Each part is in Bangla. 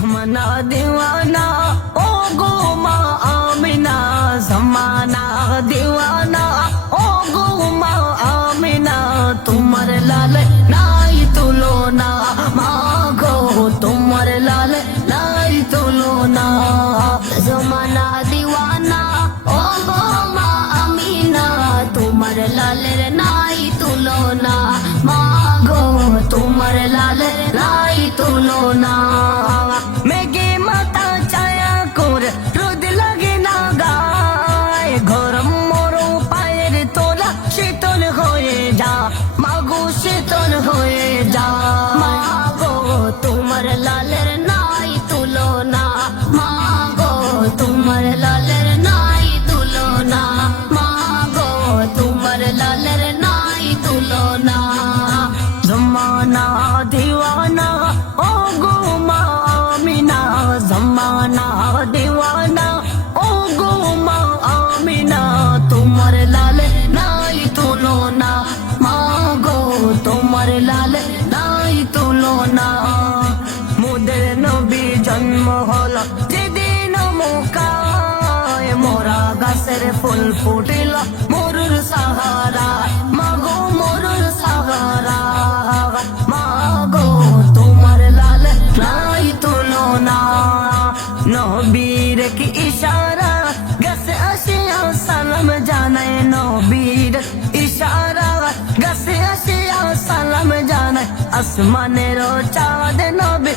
জমানা দিওয়ানা ও গো মা আমিনা জমানা দিওয়ানা ও গো মা আমিনা তোমার লাল নাই তুলনা মা গো তোমার লাল নাই তুলনা জমানা শীতল হয়ে যা। মাগো তোমার লালের নাই তুলনা। মাগো তোমার লালের নাই তুলনা। মাগো তোমার লালের নাই তুলনা। জমানা দিওয়ানা, ও গো মা জমানা দিওয়ানা হল। যেদিন মোকায় মোরা গাছের ফুল ফুটিল, মরুর সাহারা, মাগো মরুর সাহারা। মাগো, তোমার লাল নাই তুলনা নবীর কি ইশারা? গাছে আসিয়া সালাম জানায় নবীর ইশারা। গাছে আসিয়া সালাম জানায় আসমানের চাঁদ নবী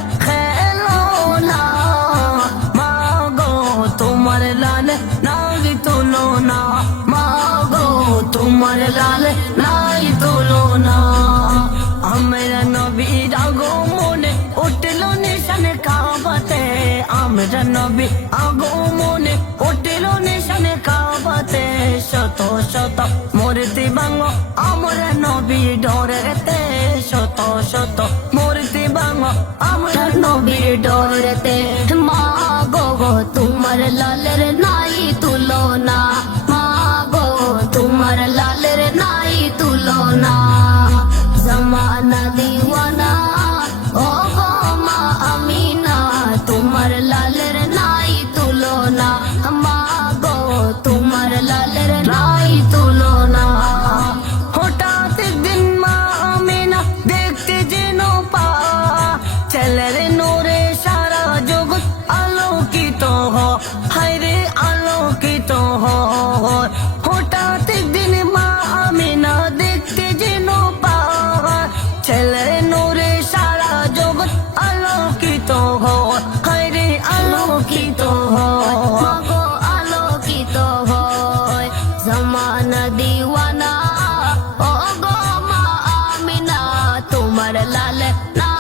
তোমার লাল নাই তুলনা মাগো তোমার লাল নাই তুলনা আমরা নবীর আগো মনে উঠল নিশান কাবাতে আমরা নবী আগো মনে উঠল নিশান কাবাতে শত শত মূর্তি ভাঙ আমরা নবী ডরেতে শত শত মূর্তি ভাঙ আমরা নবী ডরেতে মা গো গো তোমার লালের জমানা দিওয়ানা ও গো মা আমিনা তোমার লাল না